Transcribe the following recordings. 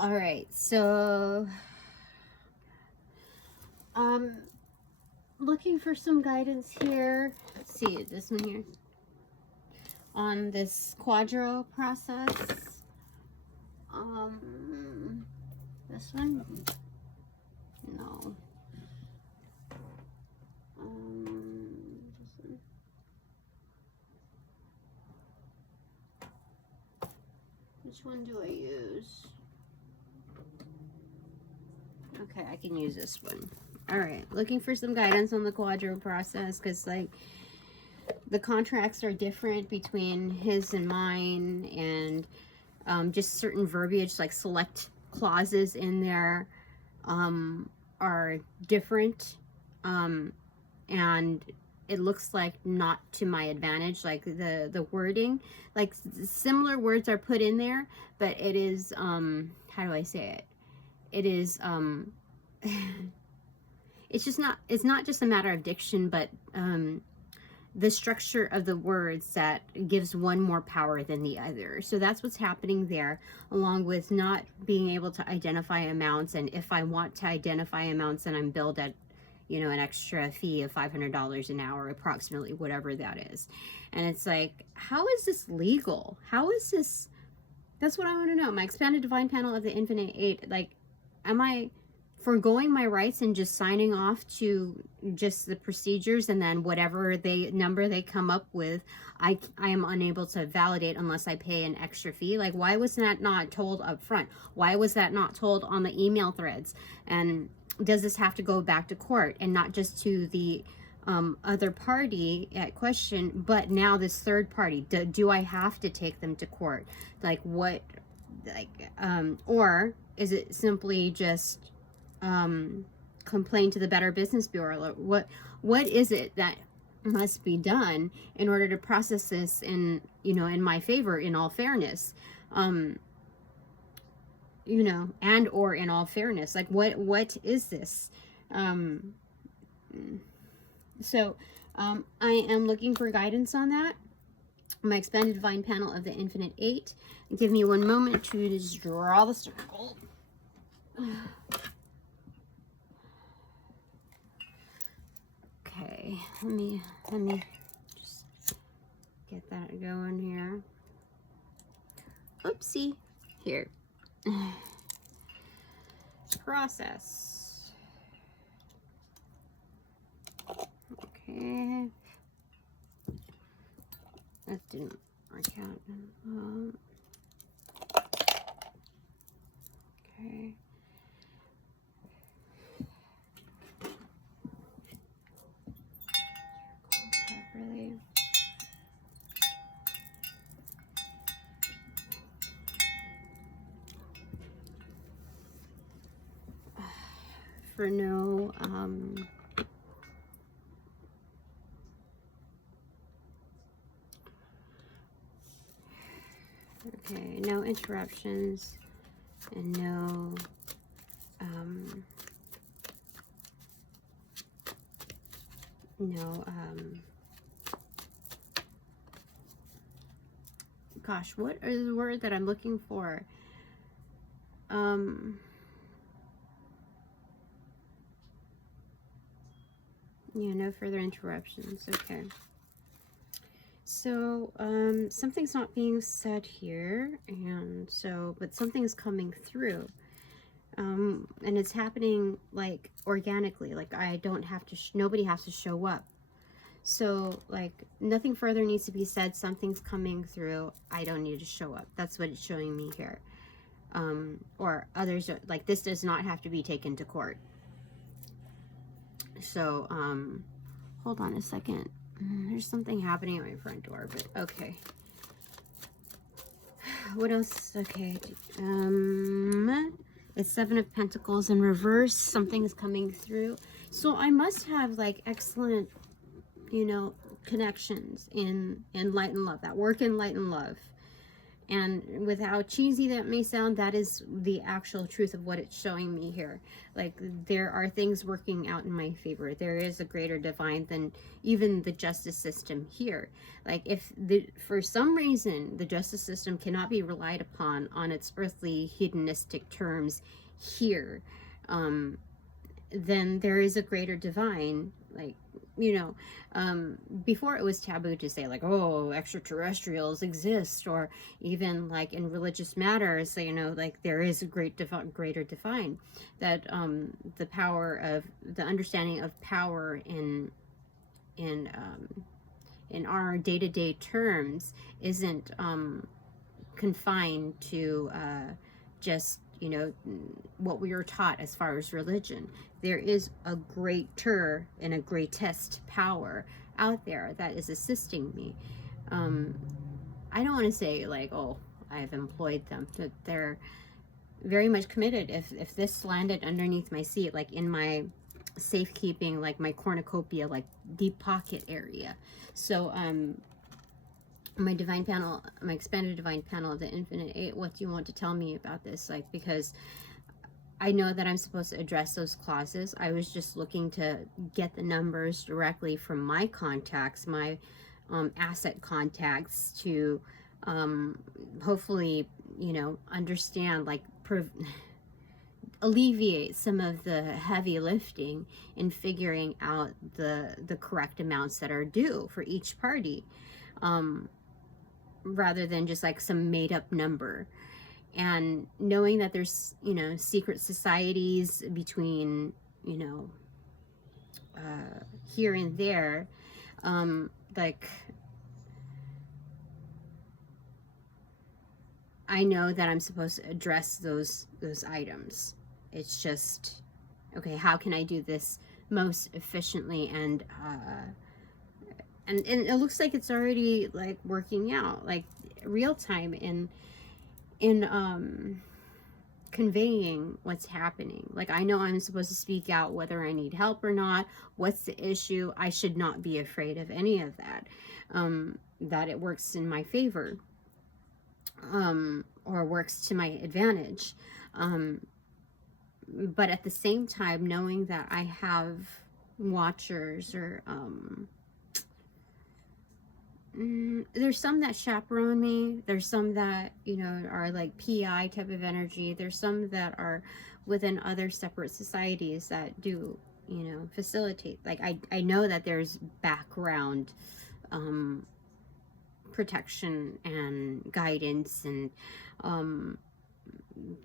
All right, so looking for some guidance here. Let's see, this one here on this quadro process. This one, no. This one. Which one do I use? Okay, I can use this one. All right, looking for some guidance on the quadro process, because like the contracts are different between his and mine, and just certain verbiage like select clauses in there are different, and it looks like not to my advantage. Like the wording, like similar words are put in there, but it is how do I say it? It is it's not just a matter of diction, but the structure of the words that gives one more power than the other. So that's what's happening there, along with not being able to identify amounts. And if I want to identify amounts, then I'm billed at, you know, an extra fee of $500 an hour, approximately, whatever that is. And it's like, how is this legal? How is this? That's what I want to know. My expanded divine panel of the infinite eight, like, am I foregoing my rights and just signing off to just the procedures, and then whatever number they come up with, I am unable to validate unless I pay an extra fee? Like, why was that not told up front? Why was that not told on the email threads? And does this have to go back to court, and not just to the other party at question, but now this third party? Do I have to take them to court? Like, what, like, or is it simply just complain to the Better Business Bureau? What is it that must be done in order to process this in, you know, in my favor, in all fairness, you know, and or in all fairness? Like, what is this? So I am looking for guidance on that. My expanded divine panel of the infinite eight. Give me one moment to just draw the circle. Okay, let me just get that going here. Oopsie. Here. Process. Okay. That didn't work out. Okay. Properly. For no okay, no interruptions and no gosh, what is the word that I'm looking for? Yeah, no further interruptions. Okay. So, something's not being said here, and so, but something's coming through. And it's happening like organically, like I don't have to, nobody has to show up. So like nothing further needs to be said. Something's coming through. I don't need to show up. That's what it's showing me here. Or others are, like, this does not have to be taken to court. So, hold on a second. There's something happening at my front door, but okay. What else? Okay. It's Seven of Pentacles in reverse. Something is coming through. So I must have like excellent, you know, connections in light and love, that work in light and love. And with how cheesy that may sound, that is the actual truth of what it's showing me here. Like, there are things working out in my favor. There is a greater divine than even the justice system here. Like, if for some reason the justice system cannot be relied upon on its earthly hedonistic terms here, then there is a greater divine. Like, you know, before it was taboo to say, like, oh, extraterrestrials exist, or even like in religious matters, you know, like there is a greater divine, that the power of the understanding of power in our day-to-day terms isn't confined to just, you know, what we are taught as far as religion. There is a greater and a greatest power out there that is assisting me. I don't want to say like, oh, I've employed them. That they're very much committed. If this landed underneath my seat, like in my safekeeping, like my cornucopia, like deep pocket area. So my divine panel, my expanded divine panel of the Infinite Eight, what do you want to tell me about this? Like, because I know that I'm supposed to address those clauses. I was just looking to get the numbers directly from my contacts, my asset contacts, to hopefully, you know, understand, like, alleviate some of the heavy lifting in figuring out the correct amounts that are due for each party. Rather than just like some made up number. And knowing that there's, you know, secret societies between, you know, here and there, like, I know that I'm supposed to address those items. It's just, okay, how can I do this most efficiently? And it looks like it's already like working out, like real time in conveying what's happening. Like, I know I'm supposed to speak out whether I need help or not, what's the issue. I should not be afraid of any of that. That it works in my favor, or works to my advantage. But at the same time, knowing that I have watchers, or there's some that chaperone me. There's some that, you know, are like PI type of energy. There's some that are within other separate societies that do, you know, facilitate. Like, I know that there's background protection and guidance, and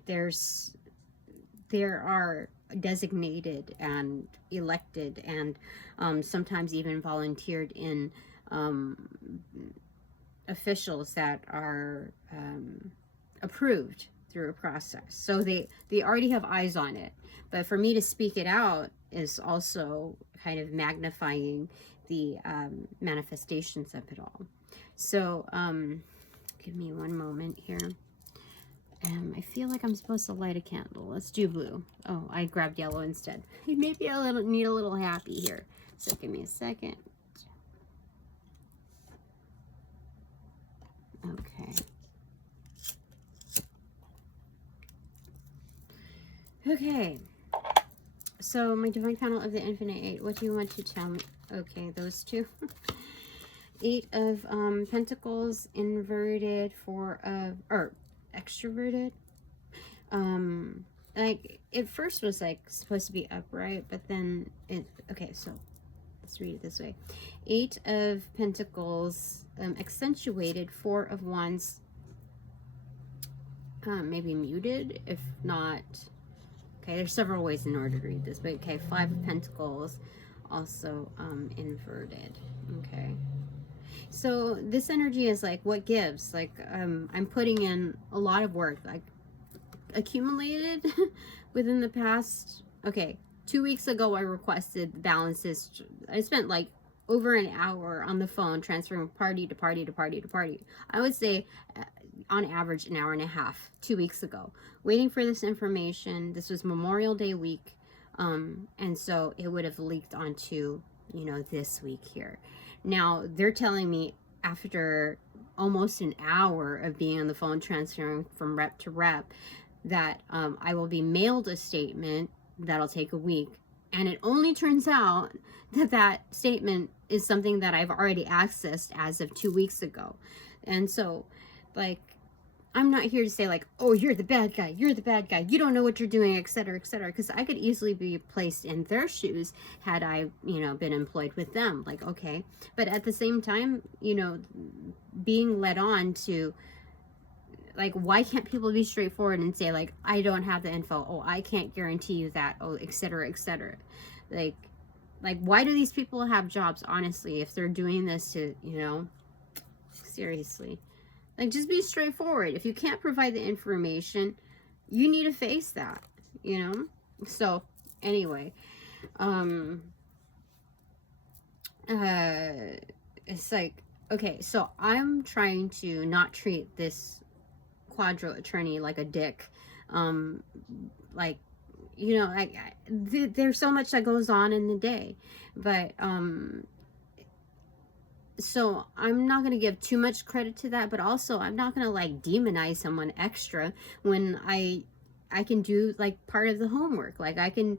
there are designated and elected and sometimes even volunteered in officials that are approved through a process. So they already have eyes on it. But for me to speak it out is also kind of magnifying the manifestations of it all. So give me one moment here. I feel like I'm supposed to light a candle. Let's do blue. Oh, I grabbed yellow instead. Maybe I need a little happy here. So give me a second. Okay. Okay. So my divine panel of the Infinite Eight, what do you want to tell me? Okay, those two. Eight of Pentacles inverted, Four of, or extroverted. Like, it first was like supposed to be upright, but then okay, so let's read it this way. Eight of Pentacles accentuated, Four of Wands maybe muted, if not. Okay, there's several ways in order to read this, but okay, Five of Pentacles also inverted. Okay, so this energy is like what gives. Like, I'm putting in a lot of work, like accumulated within the past, okay, 2 weeks ago I requested balances. I spent like over an hour on the phone transferring party to party to party to party. I would say on average an hour and a half 2 weeks ago, waiting for this information. This was Memorial Day week, and so it would have leaked onto, you know, this week here. Now they're telling me after almost an hour of being on the phone transferring from rep to rep, that I will be mailed a statement that'll take a week. And it only turns out that that statement is something that I've already accessed as of 2 weeks ago. And so, like, I'm not here to say, like, oh, you're the bad guy, you don't know what you're doing, etc., etc., because I could easily be placed in their shoes had I, been employed with them. Like, okay. But at the same time, being led on to, like, why can't people be straightforward and say, like, I don't have the info, oh, I can't guarantee you that, oh, etc., etc. Like, why do these people have jobs, honestly, if they're doing this to, seriously? Like, just be straightforward. If you can't provide the information, you need to face that, So, anyway, it's like, okay, so I'm trying to not treat this quadro attorney like a dick. Like, there's so much that goes on in the day, but, so I'm not going to give too much credit to that, but also I'm not going to, like, demonize someone extra when I can do, like, part of the homework. Like, I can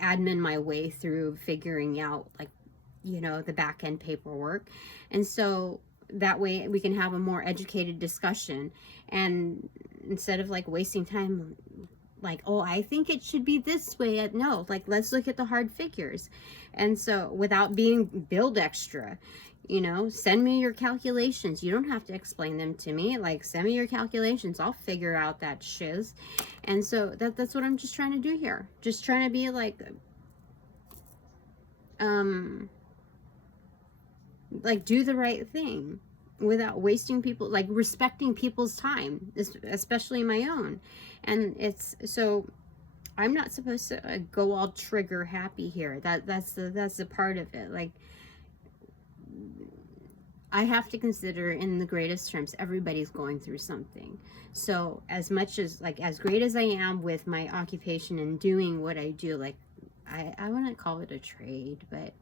admin my way through figuring out, like, the back end paperwork. And so that way we can have a more educated discussion, and instead of, like, wasting time, like, oh, I think it should be this way. No, like, let's look at the hard figures. And so without being billed extra, send me your calculations. You don't have to explain them to me. Like, send me your calculations. I'll figure out that shiz. And so that's what I'm just trying to do here. Just trying to be like do the right thing without wasting people, like, respecting people's time, especially my own. And it's so I'm not supposed to go all trigger happy here. That's the part of it. Like, I have to consider, in the greatest terms, everybody's going through something. So as much as, like, as great as I am with my occupation and doing what I do, like, I wouldn't call it a trade, but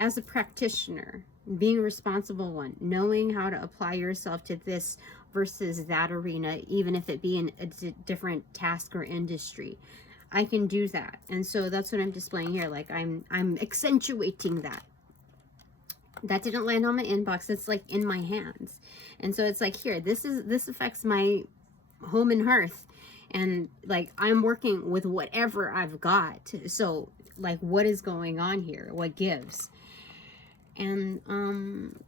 as a practitioner, being a responsible one, knowing how to apply yourself to this versus that arena, even if it be in a different task or industry, I can do that. And so that's what I'm displaying here. Like, I'm accentuating that. That didn't land on my inbox. It's, like, in my hands. And so it's like, here, this affects my home and hearth. And, like, I'm working with whatever I've got. So, like, what is going on here? What gives? And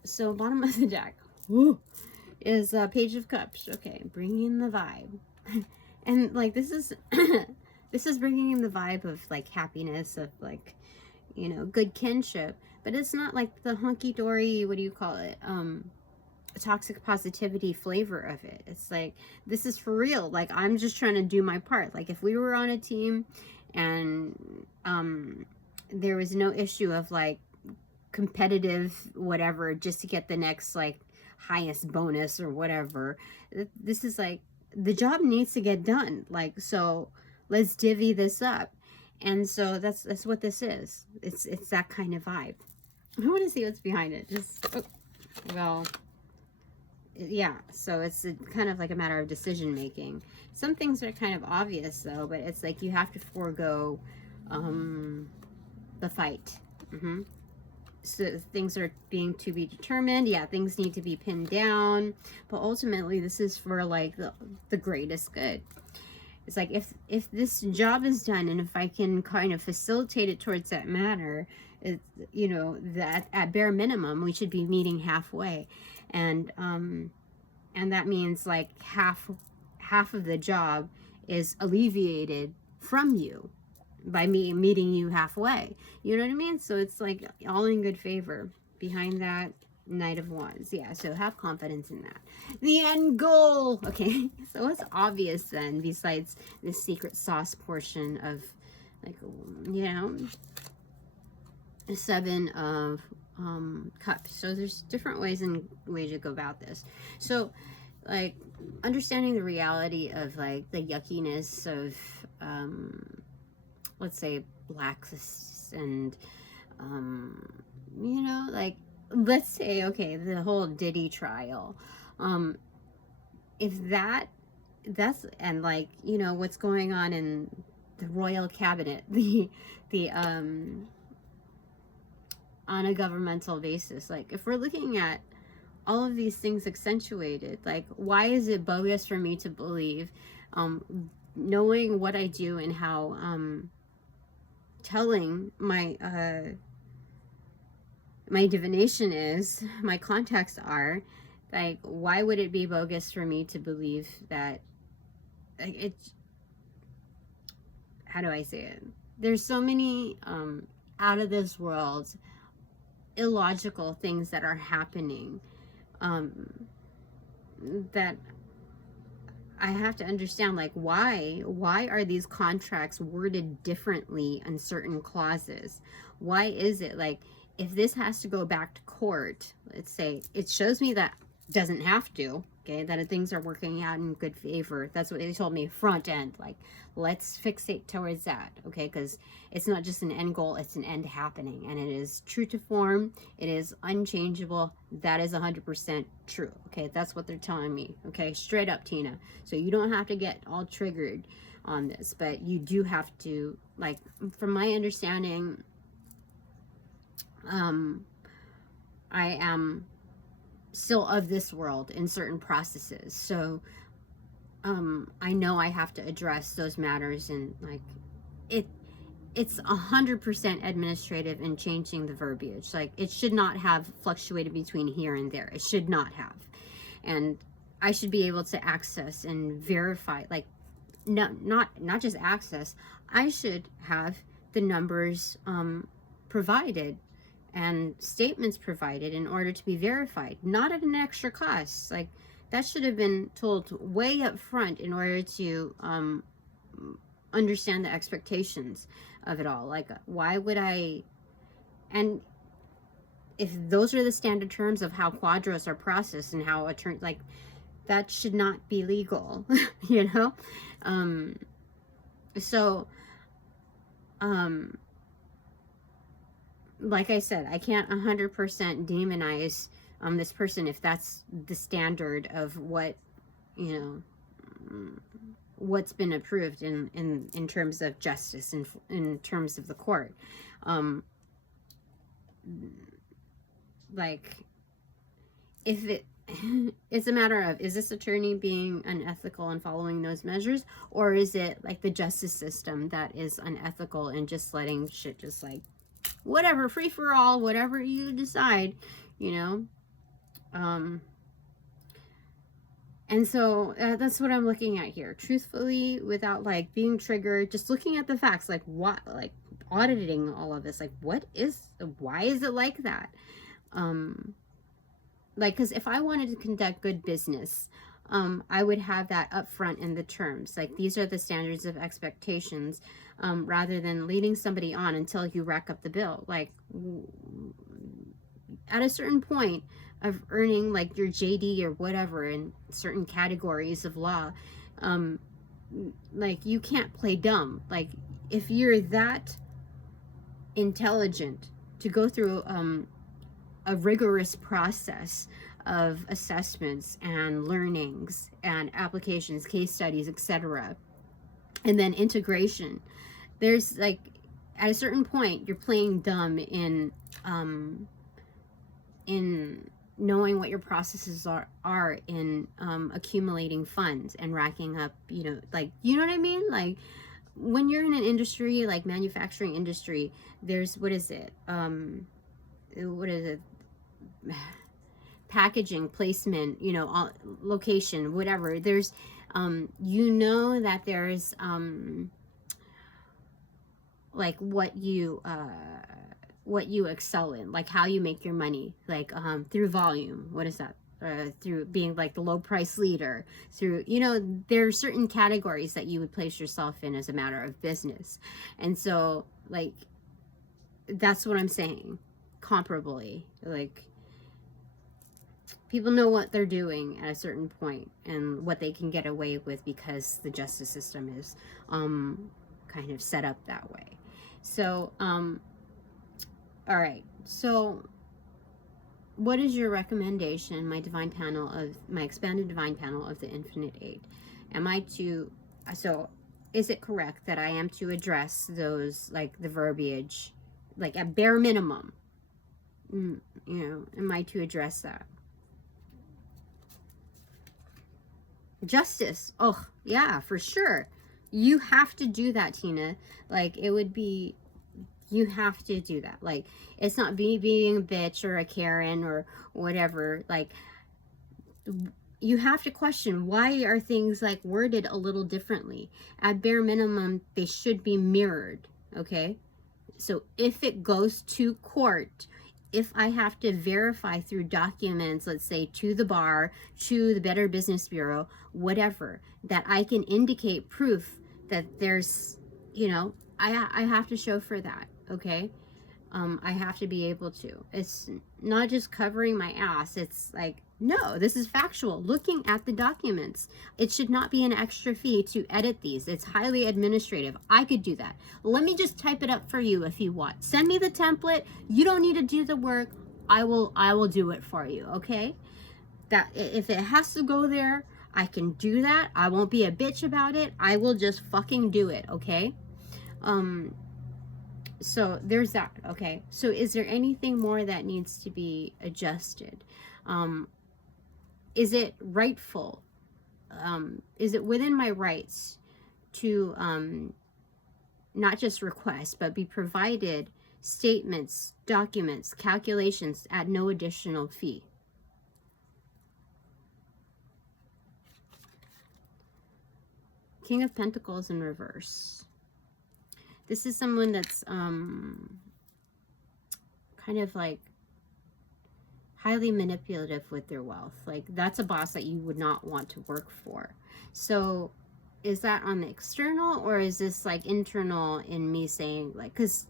so bottom of the deck, woo, is a Page of Cups. Okay, bringing in the vibe. And, like, this is this is bringing in the vibe of, like, happiness, of, like, good kinship. But it's not like the hunky-dory, what do you call it, toxic positivity flavor of it. It's like, this is for real. Like, I'm just trying to do my part. Like, if we were on a team and there was no issue of, like, competitive whatever just to get the next, like, highest bonus or whatever, this is like, the job needs to get done. Like, so let's divvy this up. And so that's what this is. It's that kind of vibe. I want to see what's behind it. Just, oh, well, yeah, so it's kind of like a matter of decision making. Some things are kind of obvious, though, but it's like you have to forego the fight. So things are being to be determined. Yeah, things need to be pinned down, but ultimately this is for, like, the greatest good. It's like, if this job is done, and if I can kind of facilitate it towards that matter, it's, that at bare minimum we should be meeting halfway. And that means, like, half of the job is alleviated from you by me meeting you halfway. You know what I mean? So it's, like, all in good favor. Behind that, Knight of Wands. Yeah, so have confidence in that. The end goal. Okay, so what's obvious then, besides the secret sauce portion of, like, the Seven of Cups. So there's different ways to go about this. So, like, understanding the reality of, like, the yuckiness of let's say blacklists and like let's say, okay, the whole Diddy trial, if that's, and like, you know, what's going on in the royal cabinet, the on a governmental basis, like if we're looking at all of these things accentuated, like why is it bogus for me to believe, knowing what I do and how telling my my divination is, my contacts are, like why would it be bogus for me to believe that, like, it, how do I say it, there's so many out of this world illogical things that are happening, that I have to understand, like why are these contracts worded differently on certain clauses? Why is it, like, if this has to go back to court, let's say, it shows me that doesn't have to, okay, that things are working out in good favor. That's what they told me front end, like let's fixate towards that, okay, because it's not just an end goal, it's an end happening, and it is true to form, it is unchangeable. That is 100% true, okay, that's what they're telling me, okay, straight up, Tina. So you don't have to get all triggered on this, but you do have to, like, from my understanding, I am still of this world in certain processes, so I know I have to address those matters, and like it's 100% administrative and changing the verbiage. Like it should not have fluctuated between here and there. It should not have, and I should be able to access and verify, like not just access, I should have the numbers provided and statements provided in order to be verified, not at an extra cost. Like that should have been told way up front in order to understand the expectations of it all. Like why would I, and if those are the standard terms of how quadros are processed and how attorney, like that should not be legal, you know? So like I said, I can't 100% demonize this person if that's the standard of what, you know, what's been approved in terms of justice and in terms of the court. Like if it's a matter of, is this attorney being unethical and following those measures, or is it like the justice system that is unethical and just letting shit just like whatever, free for all, whatever you decide, you know? And so that's what I'm looking at here, truthfully, without like being triggered, just looking at the facts, like what, like auditing all of this, like why is it like that? Like, because if I wanted to conduct good business, I would have that up front in the terms, like these are the standards of expectations, rather than leading somebody on until you rack up the bill. Like at a certain point of earning like your JD or whatever in certain categories of law, like you can't play dumb. Like if you're that intelligent to go through a rigorous process of assessments and learnings and applications, case studies, etc., and then integration, there's like at a certain point you're playing dumb in knowing what your processes are in accumulating funds and racking up, you know, like, you know what I mean? Like when you're in an industry like manufacturing industry, there's what is it, packaging, placement, you know, location, whatever. There's you know that there's like what you excel in, like how you make your money, like through volume, what is that, through being like the low price leader, through, you know, there are certain categories that you would place yourself in as a matter of business. And so like that's what I'm saying, comparably, like people know what they're doing at a certain point and what they can get away with because the justice system is kind of set up that way. So all right, so what is your recommendation, my divine panel of my expanded divine panel of the Infinite Eight? Am I to, so is it correct that I am to address those, like the verbiage, like at bare minimum, you know, am I to address that? Justice. Oh, yeah, for sure. You have to do that, Tina. Like, it would be, you have to do that. Like, it's not me being a bitch or a Karen or whatever. Like, you have to question, why are things like worded a little differently? At bare minimum, they should be mirrored, okay? So if it goes to court, if I have to verify through documents, let's say to the bar, to the Better Business Bureau, whatever, that I can indicate proof that there's, you know, I have to show for that, okay? I have to be able to. It's not just covering my ass. It's like, no, this is factual. Looking at the documents, it should not be an extra fee to edit these. It's highly administrative. I could do that. Let me just type it up for you if you want. Send me the template. You don't need to do the work. I will do it for you, okay? That if it has to go there, I can do that. I won't be a bitch about it. I will just fucking do it, okay? So there's that, okay? So is there anything more that needs to be adjusted? Is it rightful? Is it within my rights to not just request, but be provided statements, documents, calculations at no additional fee? King of Pentacles in reverse. This is someone that's kind of like highly manipulative with their wealth. Like, that's a boss that you would not want to work for. So is that on the external, or is this like internal in me saying, like, because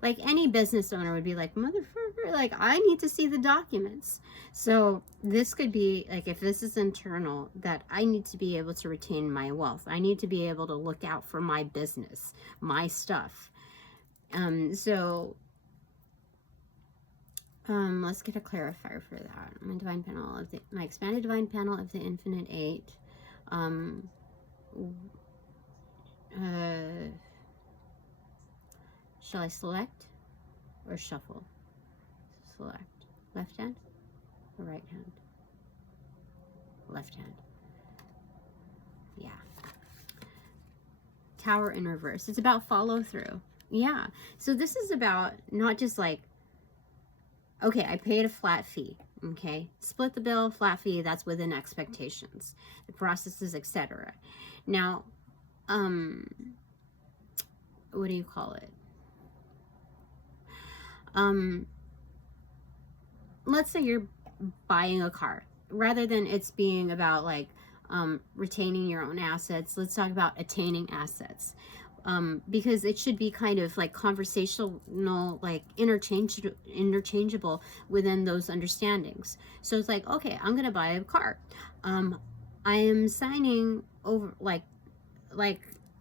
like any business owner would be like, motherfucker, like, I need to see the documents. So this could be like, if this is internal, that I need to be able to retain my wealth. I need to be able to look out for my business, my stuff. Let's get a clarifier for that. My divine panel of my expanded divine panel of the Infinite Eight. Shall I select or shuffle? Select. Left hand or right hand? Left hand. Yeah. Tower in reverse. It's about follow through. Yeah. So this is about not just like, okay, I paid a flat fee. Okay. Split the bill, flat fee, that's within expectations. The processes, etc. Now, what do you call it? Let's say you're buying a car. Rather than it's being about like retaining your own assets, let's talk about attaining assets. Because it should be kind of like conversational, like interchangeable within those understandings. So it's like, okay, I'm gonna buy a car. I am signing over, like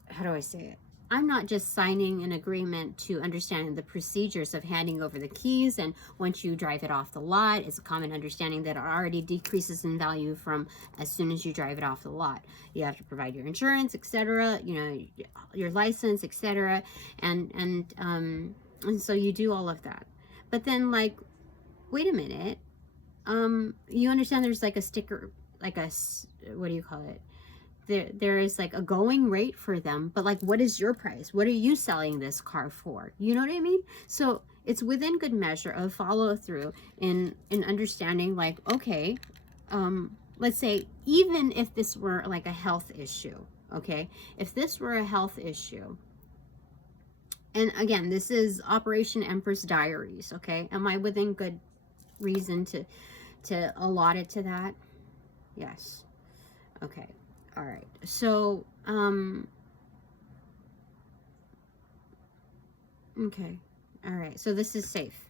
how do I say it? I'm not just signing an agreement to understanding the procedures of handing over the keys, and once you drive it off the lot, it's a common understanding that it already decreases in value from as soon as you drive it off the lot. You have to provide your insurance, etc., you know, your license, etc., and so you do all of that. But then, like, wait a minute, you understand there's like a sticker, like a, what do you call it? There is like a going rate for them, but like, what is your price? What are you selling this car for? You know what I mean? So it's within good measure of follow through in understanding, like, okay, let's say even if this were like a health issue, okay, if this were a health issue, and again, this is Operation Empress Diaries, okay, am I within good reason to allot it to that? Yes. Okay. All right, so, okay, all right, so this is safe.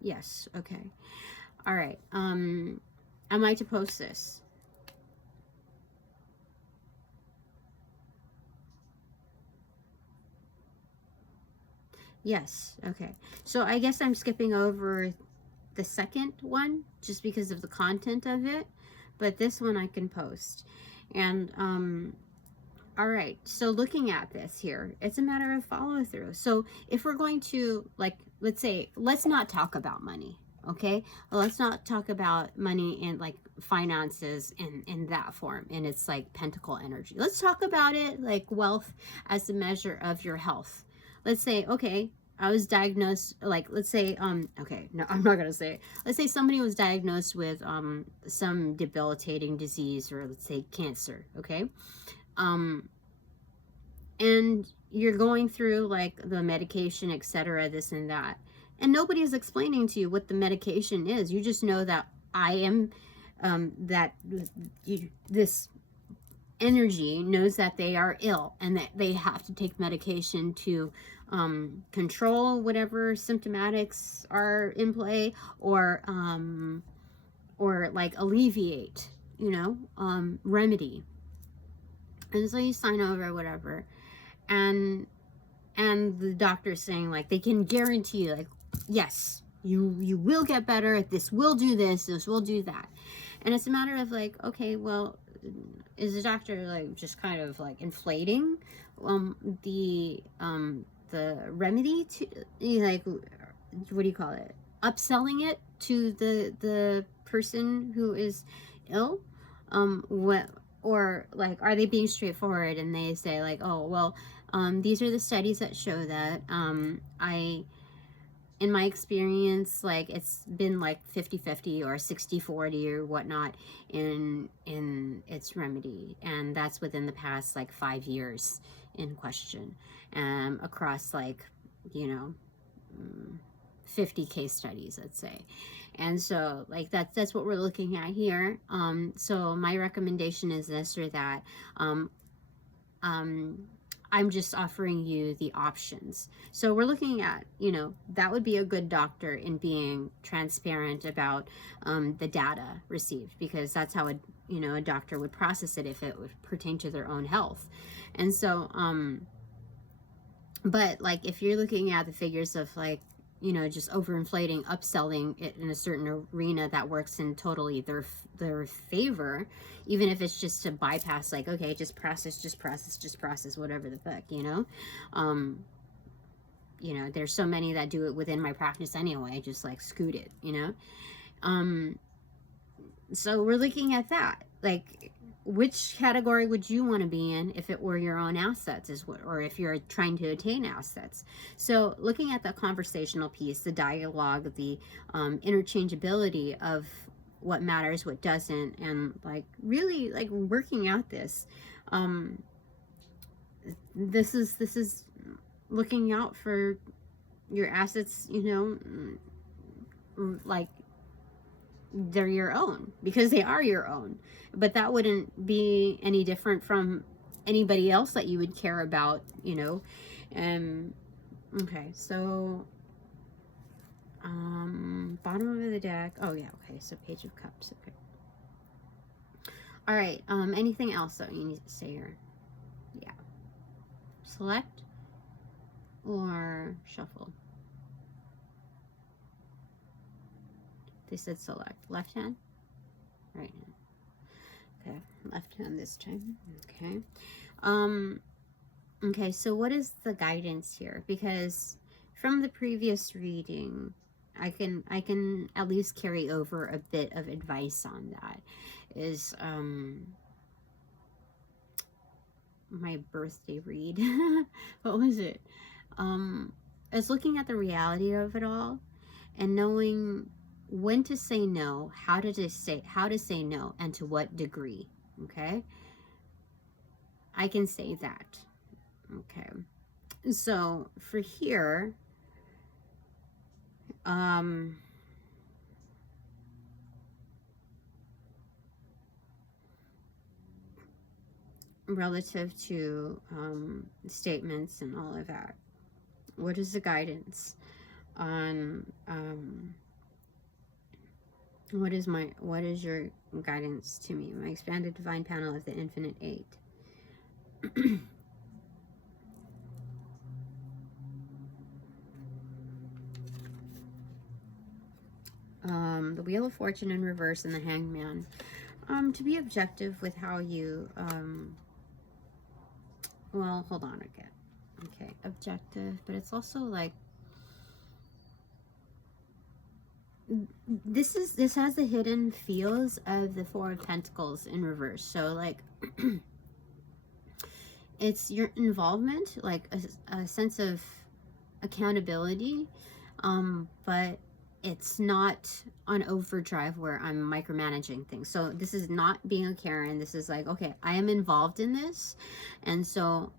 Yes, okay, all right, am I to post this? Yes. Okay. So I guess I'm skipping over the second one just because of the content of it, but this one I can post. And all right, so looking at this here, it's a matter of follow through. So if we're going to, like, let's say, let's not talk about money, okay? Well, let's not talk about money and like finances in that form, and it's like pentacle energy. Let's talk about it like wealth as a measure of your health. Let's say, okay, I was diagnosed, like, let's say, okay, no, I'm not gonna say it. Let's say somebody was diagnosed with some debilitating disease, or let's say cancer, okay? And you're going through like the medication, etc., this and that, and nobody is explaining to you what the medication is. You just know that I am this energy knows that they are ill and that they have to take medication to control whatever symptomatics are in play, or like alleviate, you know, remedy. And so you sign over whatever, and the doctor's saying like they can guarantee you, like, yes, you will get better, this will do this will do that. And it's a matter of like, okay, well, is the doctor like just kind of like inflating the remedy to, like, what do you call it, upselling it to the person who is ill? What, or like, are they being straightforward and they say like, oh, well, these are the studies that show that in my experience, like, it's been like 50-50 or 60-40 or whatnot in its remedy, and that's within the past like 5 years in question, across like, you know, 50 case studies, let's say. And so like that's what we're looking at here. So my recommendation is this or that. I'm just offering you the options. So we're looking at, you know, that would be a good doctor in being transparent about the data received, because that's how a, you know, a doctor would process it if it would pertain to their own health. And so but like if you're looking at the figures of like, you know, just overinflating, upselling it in a certain arena that works in totally their favor, even if it's just to bypass, like, okay, just process, whatever the fuck, you know. You know, there's so many that do it within my practice anyway, just like scoot it, you know. So we're looking at that, like, which category would you want to be in if it were your own assets, is what, or if you're trying to attain assets. So looking at the conversational piece, the dialogue, the interchangeability of what matters, what doesn't, and like really like working out this. This is looking out for your assets, you know, like they're your own, because they are your own. But that wouldn't be any different from anybody else that you would care about, you know. Okay, so bottom of the deck. Oh yeah, okay, so Page of Cups. Okay. All right, anything else that you need to say here? Yeah. Select or shuffle? They said select. Left hand? Right hand. Okay, left hand this time. Okay. Okay, so what is the guidance here? Because from the previous reading, I can at least carry over a bit of advice on that. Is my birthday read. What was it? It's looking at the reality of it all and knowing when to say no, how to say no, and to what degree. Okay, I can say that. Okay, so for here, relative to statements and all of that, what is the guidance on what is your guidance to me? My expanded divine panel of the Infinite Eight. The Wheel of Fortune in reverse and the Hangman. To be objective with how you, well, hold on again. Okay, objective, but it's also like, this has the hidden feels of the Four of Pentacles in reverse. So like, it's your involvement, like a sense of accountability, but it's not on overdrive where I'm micromanaging things. So this is not being a Karen. This is like, okay, I am involved in this, and so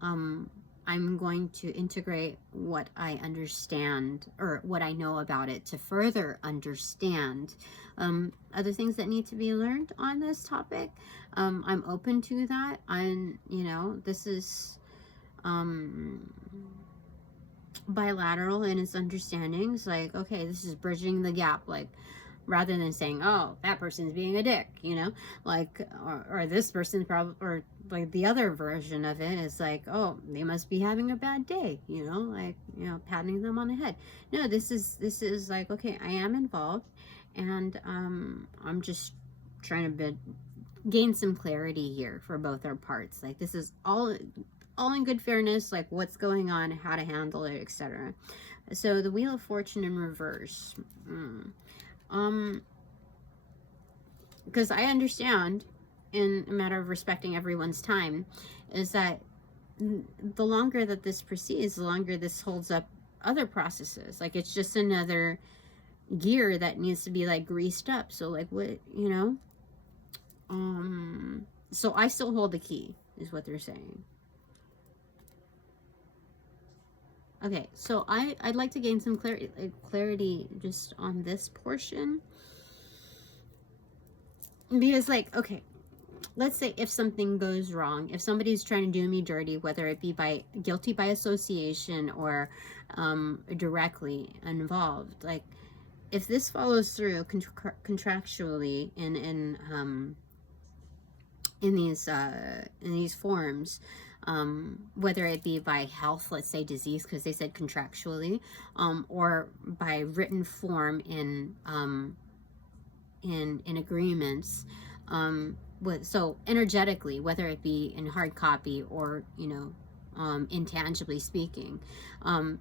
I'm going to integrate what I understand or what I know about it to further understand other things that need to be learned on this topic. I'm open to that. I'm, you know, this is bilateral in its understandings. Like, okay, this is bridging the gap. Like, rather than saying, oh, that person's being a dick, you know, like, or this person probably, or like the other version of it is like, oh, they must be having a bad day, you know, like, you know, patting them on the head. No, this is like, okay, I am involved, and I'm just trying to gain some clarity here for both our parts. Like, this is all in good fairness, like what's going on, how to handle it, etc. So the Wheel of Fortune in reverse. Because I understand, in a matter of respecting everyone's time, is that the longer that this proceeds, the longer this holds up other processes. Like, it's just another gear that needs to be like greased up. So like, what, you know, so I still hold the key, is what they're saying. Okay, so I'd like to gain some clarity just on this portion. Because, like, okay, let's say if something goes wrong, if somebody's trying to do me dirty, whether it be by guilty by association or directly involved, like, if this follows through contractually in these forms, whether it be by health, let's say disease, because they said contractually, or by written form in agreements, so energetically, whether it be in hard copy or, you know, intangibly speaking,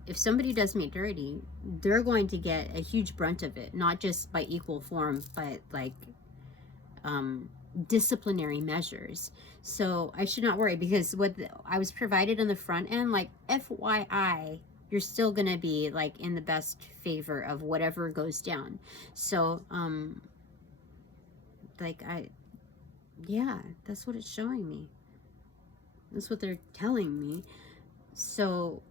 if somebody does me dirty, they're going to get a huge brunt of it, not just by equal form, but like disciplinary measures. So I should not worry, because what I was provided on the front end, like, FYI, you're still gonna be like in the best favor of whatever goes down. So like, yeah, that's what it's showing me. That's what they're telling me. So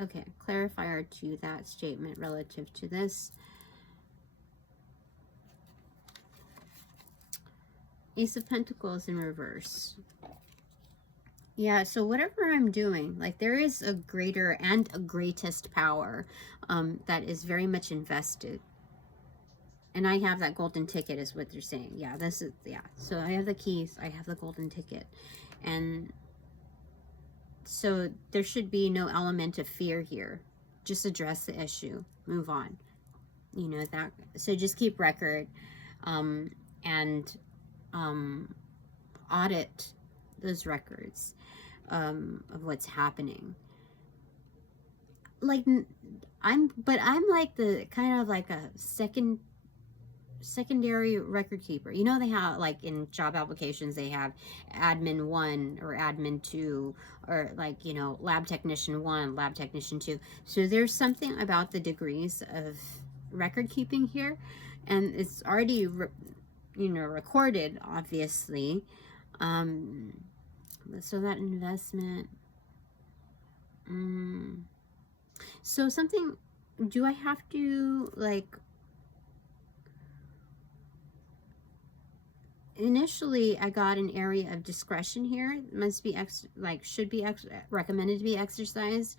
okay, clarifier to that statement relative to this. Ace of Pentacles in reverse. Yeah, so whatever I'm doing, like, there is a greater and a greatest power that is very much invested. And I have that golden ticket, is what they're saying. Yeah, this is, yeah. So I have the keys, I have the golden ticket. And so there should be no element of fear here. Just address the issue, move on. You know, that, so just keep record and audit those records of what's happening. Like, I'm like the kind of like a secondary record keeper. You know, they have, like, in job applications, they have admin 1 or admin 2, or, like, you know, lab technician 1, lab technician 2. So there's something about the degrees of record keeping here, and it's already you know, recorded, obviously. So that investment, so something, do I have to, like, initially I got an area of discretion here. It must be should be recommended to be exercised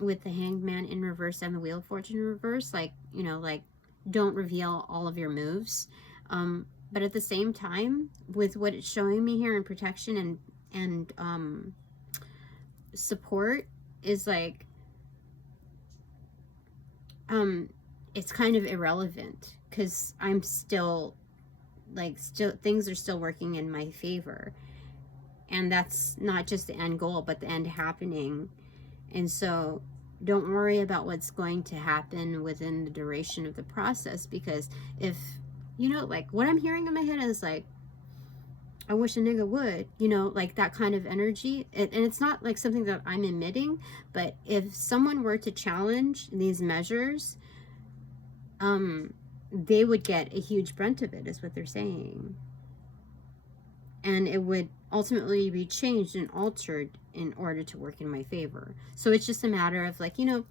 with the Hangman in reverse and the Wheel of Fortune in reverse. Like, you know, like, don't reveal all of your moves. But at the same time, with what it's showing me here in protection and support, is like, it's kind of irrelevant because I'm still, like, things are still working in my favor. And that's not just the end goal, but the end happening. And so don't worry about what's going to happen within the duration of the process, because if, you know, like what I'm hearing in my head is like, I wish a nigga would, you know, like that kind of energy. And it's not like something that I'm emitting, but if someone were to challenge these measures, they would get a huge brunt of it, is what they're saying. And it would ultimately be changed and altered in order to work in my favor. So it's just a matter of, like, you know,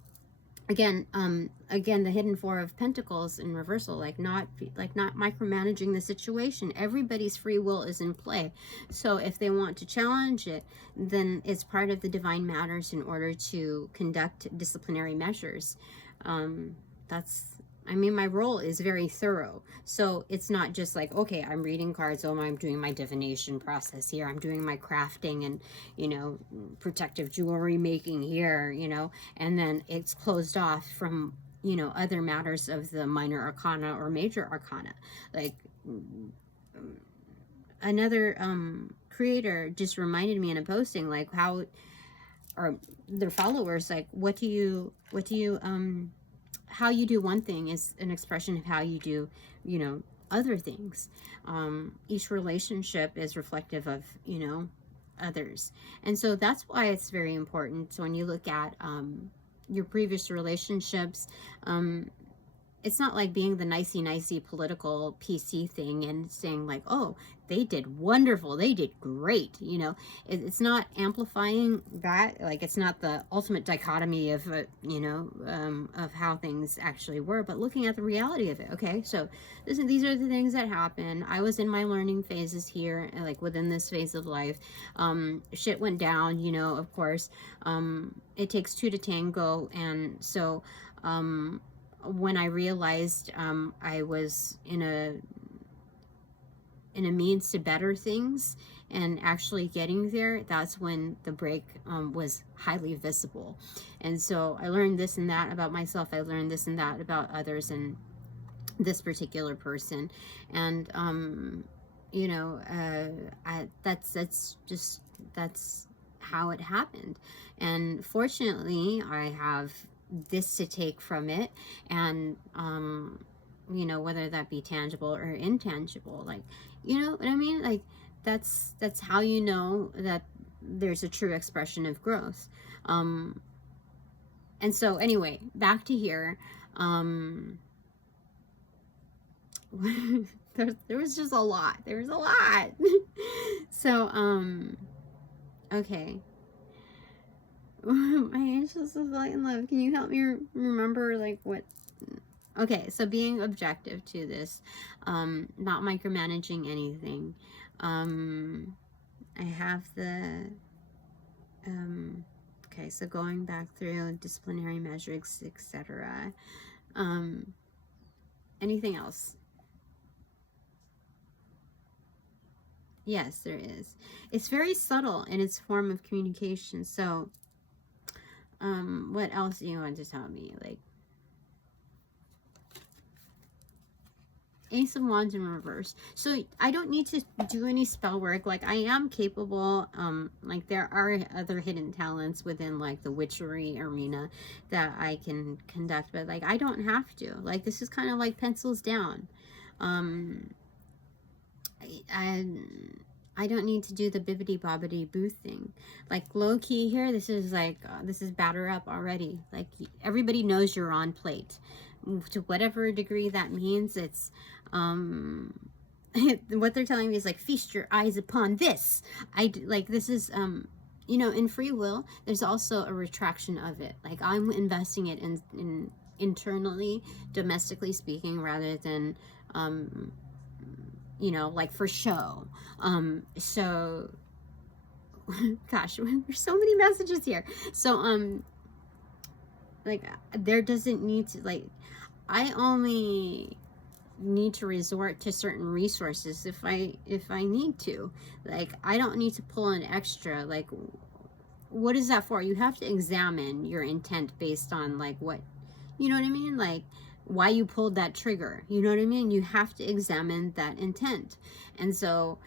again, the hidden Four of Pentacles in reversal, like not micromanaging the situation. Everybody's free will is in play. So if they want to challenge it, then it's part of the divine matters in order to conduct disciplinary measures. I mean, my role is very thorough. So it's not just like, okay, I'm reading cards, oh, I'm doing my divination process here, I'm doing my crafting and, you know, protective jewelry making here, you know, and then it's closed off from, you know, other matters of the minor arcana or major arcana. Like, another creator just reminded me in a posting, like, how, or their followers, like, how you do one thing is an expression of how you do, you know, other things. Each relationship is reflective of, you know, others. And so that's why it's very important. So when you look at your previous relationships, it's not like being the nicey political PC thing and saying like, oh, they did wonderful, they did great, you know. It's not amplifying that. Like, it's not the ultimate dichotomy of, you know, of how things actually were, but looking at the reality of it. Okay, so these are the things that happen. I was in my learning phases here, like within this phase of life. Shit went down, you know, of course. It takes two to tango, and so when I realized I was in a means to better things and actually getting there, that's when the break was highly visible. And so I learned this and that about myself. I learned this and that about others and this particular person. And you know, that's how it happened. And fortunately, I have this to take from it, and you know, whether that be tangible or intangible, like, you know what I mean, like that's how you know that there's a true expression of growth. And so anyway, back to here. There was just a lot. So okay. My angels of light and love, can you help me remember, like, what? Okay, so being objective to this, not micromanaging anything. I have the okay, so going back through disciplinary measures, etc. Anything else? Yes, there is. It's very subtle in its form of communication. So what else do you want to tell me? Like, Ace of Wands in reverse. So I don't need to do any spell work. Like, I am capable, like there are other hidden talents within like the witchery arena that I can conduct, but like I don't have to. Like, this is kind of like pencils down. I don't need to do the bibbity bobbity boo thing. Like, low key here, this is like, this is batter up already. Like, everybody knows you're on plate. To whatever degree that means, it's, what they're telling me is like, feast your eyes upon this. Like, this is, you know, in free will, there's also a retraction of it. Like, I'm investing it in internally, domestically speaking, rather than, you know, like for show. So gosh, there's so many messages here. So like, there doesn't need to, like, I only need to resort to certain resources if I need to. Like, I don't need to pull an extra. Like, what is that for? You have to examine your intent based on like what You know what I mean? Like, why you pulled that trigger. You know what I mean? You have to examine that intent. And so,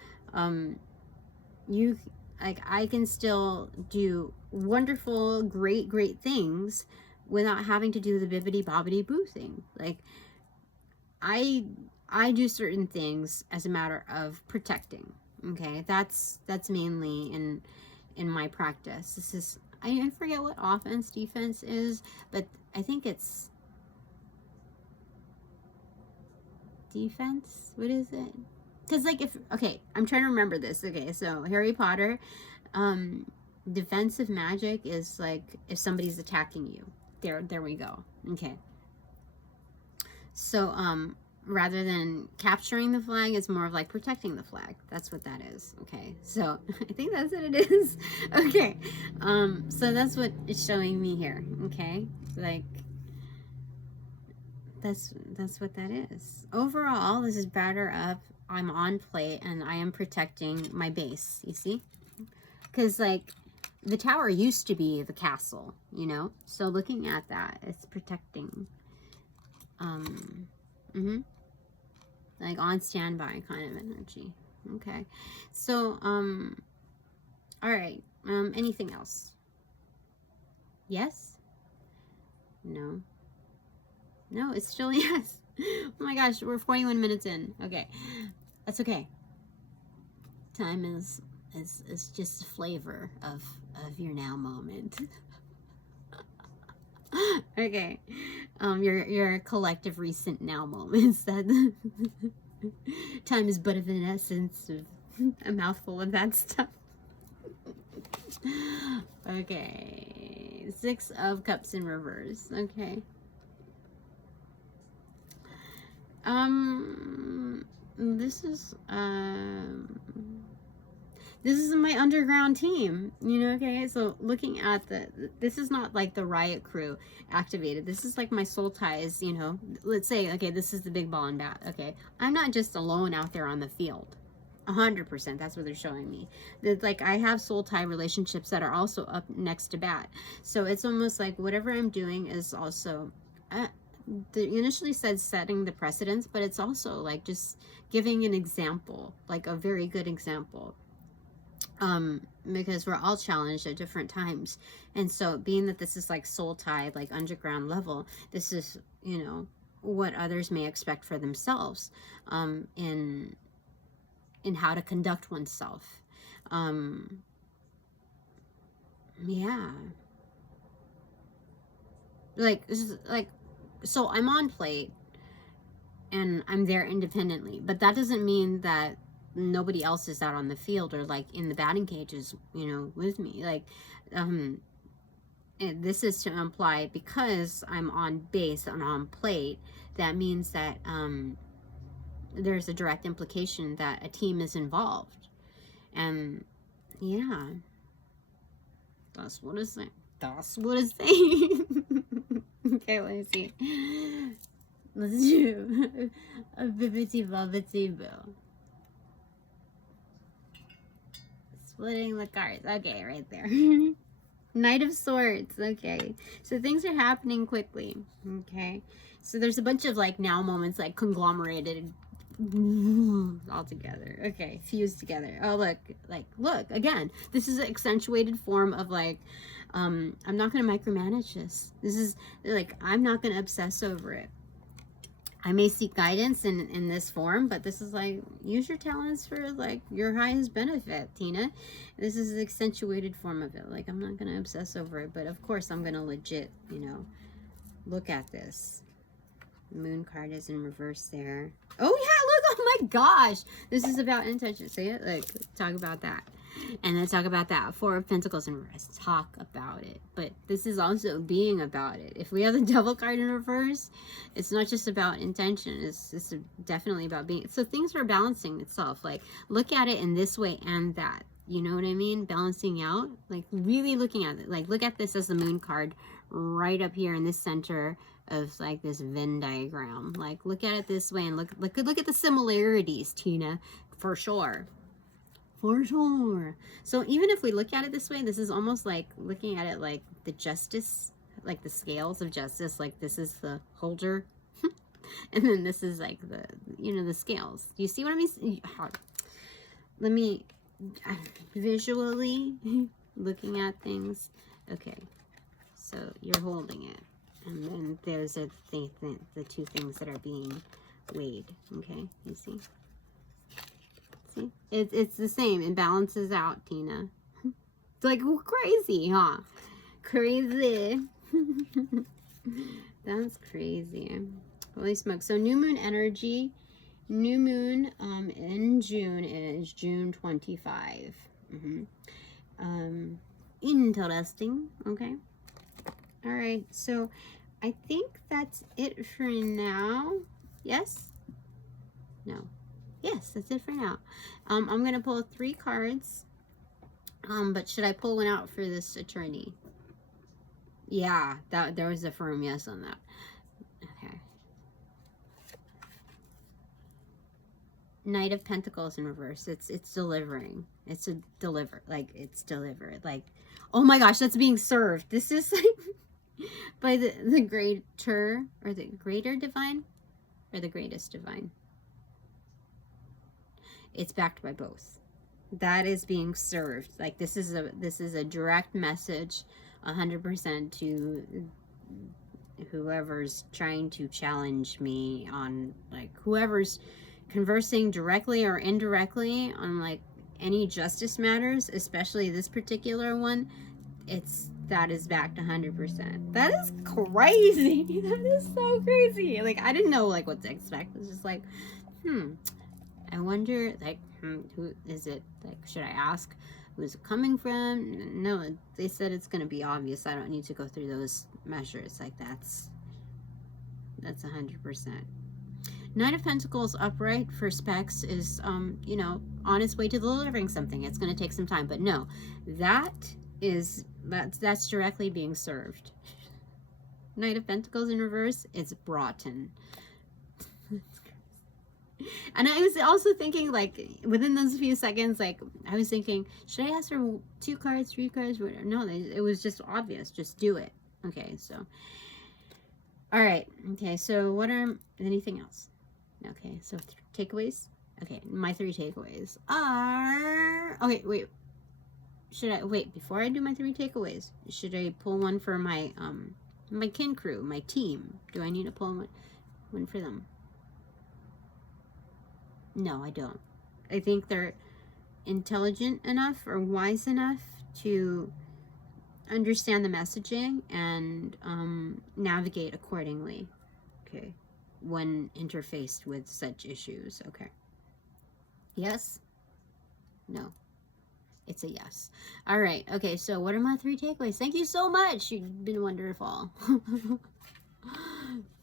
you, like, I can still do wonderful, great things without having to do the bibbity bobbity boo thing. Like, I do certain things as a matter of protecting. Okay, that's mainly in my practice. This is, I forget what offense defense is, but I think it's defense. What is it? Because, like, if, okay, I'm trying to remember this. Okay, so Harry Potter, defensive magic is like if somebody's attacking you. There we go. Okay. So, rather than capturing the flag, it's more of like protecting the flag. That's what that is. Okay. So I think that's what it is. Okay. So that's what it's showing me here. Okay. Like, that's what that is. Overall, this is batter up. I'm on plate and I am protecting my base. You see? Because, like, the tower used to be the castle, you know? So looking at that, it's protecting. Like on standby kind of energy. Okay. So, all right. Anything else? Yes? No. No, it's still yes. Oh my gosh, we're 41 minutes in. Okay. That's okay. Time is just a flavor of your now moment. Okay. Your collective recent now moments. That time is but of an essence of a mouthful of that stuff. Okay. 6 of Cups in reverse. Okay. This is my underground team, you know. Okay, so looking at this is not like the riot crew activated. This is like my soul ties, you know. Let's say, okay, this is the big ball and bat. Okay, I'm not just alone out there on the field. 100%, that's what they're showing me. That, like, I have soul tie relationships that are also up next to bat. So it's almost like whatever I'm doing is also, they initially said setting the precedence, but it's also like just giving an example, like a very good example. Because we're all challenged at different times. And so being that this is like soul tie, like underground level, this is, you know, what others may expect for themselves, in how to conduct oneself. Yeah. Like, this is like, so I'm on plate and I'm there independently, but that doesn't mean that nobody else is out on the field or like in the batting cages, you know, with me. Like, this is to imply because I'm on base and on plate, that means that there's a direct implication that a team is involved. And yeah, that's what it's saying. That's what it's saying. Okay, let me see. Let's do a bibbity bobbity boo. Splitting the cards. Okay, right there. Knight of Swords. Okay, so things are happening quickly. Okay, so there's a bunch of like now moments, like conglomerated all together. Okay, fused together. Oh, look, like, look again, this is an accentuated form of like, I'm not going to micromanage this. This is like, I'm not going to obsess over it. I may seek guidance in this form, but this is like, use your talents for like your highest benefit, Tina. This is an accentuated form of it. Like, I'm not going to obsess over it, but of course I'm going to legit, you know, look at this. Moon card is in reverse there. Oh yeah, look, oh my gosh. This is about intention. See it? Like, talk about that. And then talk about that. 4 of Pentacles in reverse. Talk about it. But this is also being about it. If we have the Devil card in reverse, it's not just about intention. It's definitely about being. So things are balancing itself. Like, look at it in this way and that. You know what I mean? Balancing out. Like, really looking at it. Like, look at this as the Moon card right up here in this center of like this Venn diagram. Like, look at it this way and look at the similarities, Tina, for sure. For sure. So even if we look at it this way, this is almost like looking at it like the Justice, like the scales of justice. Like this is the holder, and then this is like the, you know, the scales. Do you see what I mean? Let me visually looking at things. Okay, so you're holding it, and then there's the two things that are being weighed. Okay, you see? See, it's the same. It balances out, Tina. It's like crazy, huh? Crazy. That's crazy. Holy smokes. So new moon energy. New moon in June is June 25. Interesting. Okay. All right. So I think that's it for now. Yes? No. Yes, that's it for now. I'm going to pull 3 cards. But should I pull one out for this attorney? Yeah, there was a firm yes on that. Okay. Knight of Pentacles in reverse. It's delivering. It's delivered. Like, oh my gosh, that's being served. This is like by the greater, or the greater divine, or the greatest divine. It's backed by both. That is being served. Like this is a direct message, 100% to whoever's trying to challenge me on, like, whoever's conversing directly or indirectly on like any justice matters, especially this particular one. That is backed 100%. That is crazy. That is so crazy. Like I didn't know like what to expect. It's just like, I wonder, like, who is it? Like, should I ask who's it coming from? No, they said it's going to be obvious. I don't need to go through those measures. Like, that's 100%. Knight of Pentacles upright for specs is, you know, on its way to delivering something. It's going to take some time, but no, that's directly being served. Knight of Pentacles in reverse, it's brought in. And I was also thinking, like, within those few seconds, like, I was thinking, should I ask for 2 cards, 3 cards? No, it was just obvious. Just do it. Okay, so. All right. Okay, so what are, anything else? Okay, so takeaways? Okay, my 3 takeaways are, okay, wait. Before I do my 3 takeaways, should I pull one for my, my kin crew, my team? Do I need to pull one for them? No, I don't. I think they're intelligent enough or wise enough to understand the messaging and navigate accordingly, okay, when interfaced with such issues. Okay. Yes? No. It's a yes. All right. Okay, so what are my 3 takeaways? Thank you so much. You've been wonderful.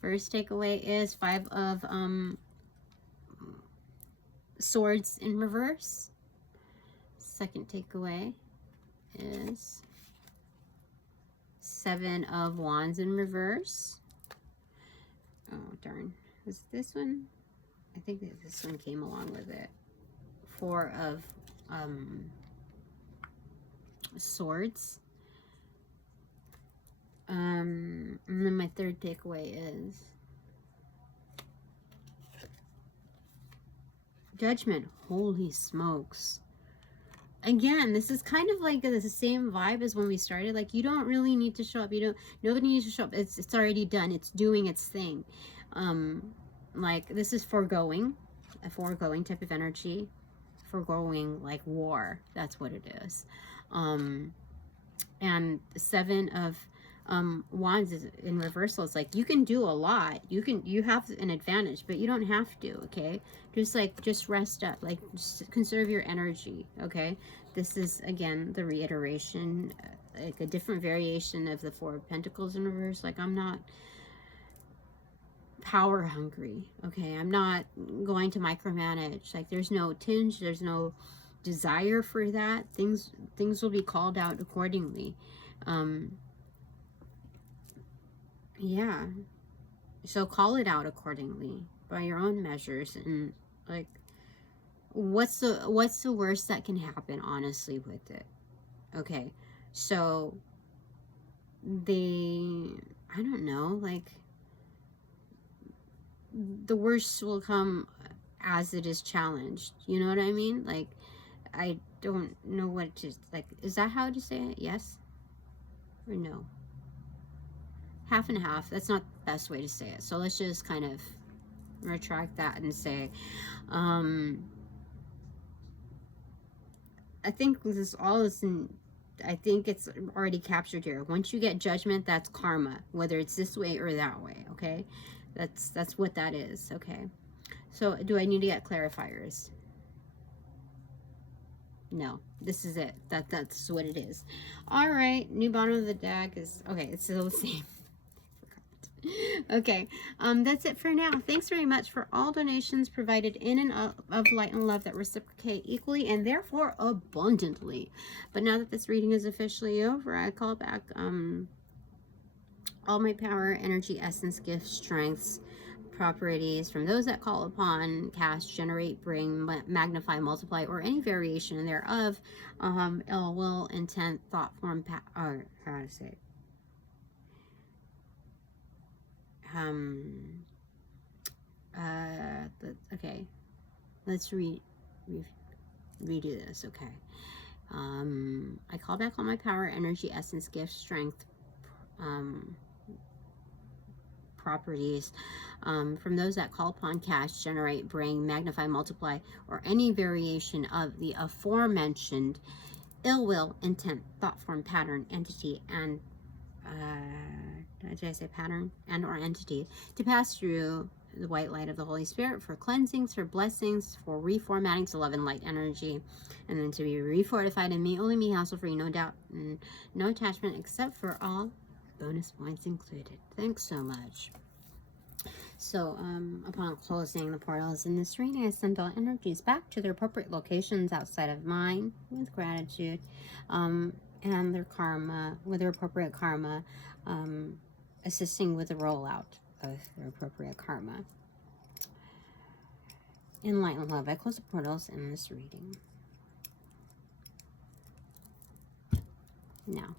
First takeaway is 5 of Swords in reverse. Second takeaway is 7 of Wands in reverse. Oh, darn. Was this one? I think that this one came along with it. 4 of Swords. And then my third takeaway is Judgment. Holy smokes. Again, this is kind of like the same vibe as when we started. Like, you don't really need to show up. Nobody needs to show up. It's already done. It's doing its thing. Like, this is foregoing, a foregoing type of energy. Foregoing, like, war. That's what it is. And 7 of Wands is in reversal. It's like, you can do a lot. You have an advantage, but you don't have to, okay? Just rest up. Like, just conserve your energy, okay? This is, again, the reiteration, like a different variation of the 4 of Pentacles in reverse. Like, I'm not power hungry, okay? I'm not going to micromanage. Like, there's no tinge, there's no desire for that. Things will be called out accordingly. Yeah, so call it out accordingly by your own measures. And like, what's the worst that can happen, honestly, with it? Okay, so I don't know, like, the worst will come as it is challenged. You know what I mean? Like, I don't know what to, like, is that how to say it? Yes or no? Half and half. That's not the best way to say it. So let's just kind of retract that and say, I think this all is in, I think it's already captured here. Once you get judgment, that's karma, whether it's this way or that way, okay? That's what that is, okay? So do I need to get clarifiers? No, this is it. That's what it is. All right, new bottom of the deck is, okay, it's still the same. Okay, that's it for now. Thanks very much for all donations provided in and of light and love that reciprocate equally and therefore abundantly. But now that this reading is officially over, I call back all my power, energy, essence, gifts, strengths, properties from those that call upon, cast, generate, bring, magnify, multiply, or any variation thereof, ill will, intent, thought, form, or how to say it? Okay, let's redo this. Okay, I call back all my power, energy, essence, gift, strength, properties from those that call upon, cast, generate, bring, magnify, multiply, or any variation of the aforementioned ill will, intent, thought, form, pattern, entity, and did I say pattern and or entity, to pass through the white light of the Holy Spirit for cleansings, for blessings, for reformatting to love and light energy, and then to be refortified in me, only me, hassle free, no doubt, and no attachment, except for all bonus points included. Thanks so much. So upon closing the portals in this reading, I send all energies back to their appropriate locations outside of mine with gratitude, and their karma, with their appropriate karma, assisting with the rollout of their appropriate karma. In light and love, I close the portals in this reading. Now.